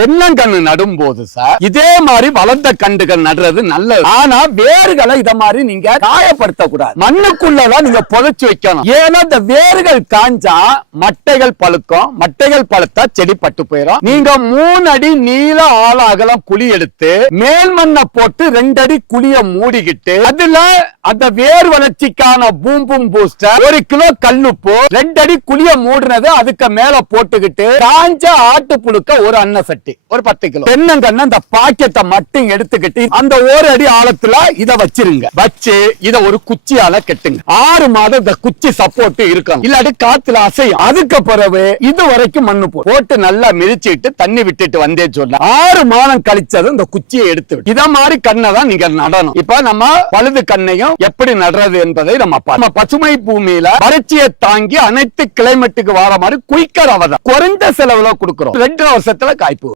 தென்னங்கன்று நடும் போது சார் இதே மாதிரி வளர்ந்த கண்டுகள் நடுறது நல்லது. ஆனா வேர்களை இத மாதிரி நீங்க காயப்படுத்த கூடாது மண்ணுக்குள்ளதான் நீங்க புதைச்சு வைக்கணும். ஏன்னா இந்த வேர்கள் காஞ்சா மட்டைகள் பழுக்கும். மட்டைகள் பழுத்தா செடி பட்டு போயிடும் நீங்க மூணு அடி நீள ஆழ அகலம் குழி எடுத்து மேல் மண்ணை போட்டு ரெண்டு அடி குழிய மூடிக்கிட்டு அதுல அந்த வேர் வளர்ச்சிக்கான பூம்பும் பூஸ்டர் ஒரு கிலோ கல்லுப்பு ரெண்டு அடி குழிய மூடினது அதுக்கு மேல போட்டுக்கிட்டு காஞ்ச ஆட்டு புழுக்க ஒரு அன்ன சட்டி ஒரு பத்து கிலோ. தென்னங்கண்ண அந்த பாக்கெட்டை மட்டும் எடுத்துக்கிட்டு அந்த ஒரு அடி ஆழத்துல இத வச்சிருங்க. வச்சு இத ஒரு குச்சியால கெட்டுங்க. ஆறு மாதம் இந்த குச்சி சப்போர்ட் இருக்கணும் இல்லாட்டி காத்துல அசையும். அதுக்கு பிறகு இது வரைக்கும் மண்ணு போட்டு நல்லா மிதிச்சிட்டு தண்ணி விட்டுட்டு வந்தே சொல்ல ஆறு மாதம் கழிச்சதும் இந்த குச்சியை எடுத்து இத மாதிரி கண்ணை தான் நீங்க நடணும். இப்ப நம்ம பழுது கண்ணையும் எப்படி நடுறது என்பதை நம்ம நம்ம பசுமை பூமியில வறட்சியை தாங்கி அனைத்து கிளைமேட்டுக்கு வர மாதிரி குயிக்கர் அவதான் குறைந்த செலவுல கொடுக்கிறோம். ரெண்டு வருஷத்துல காய்ச்சி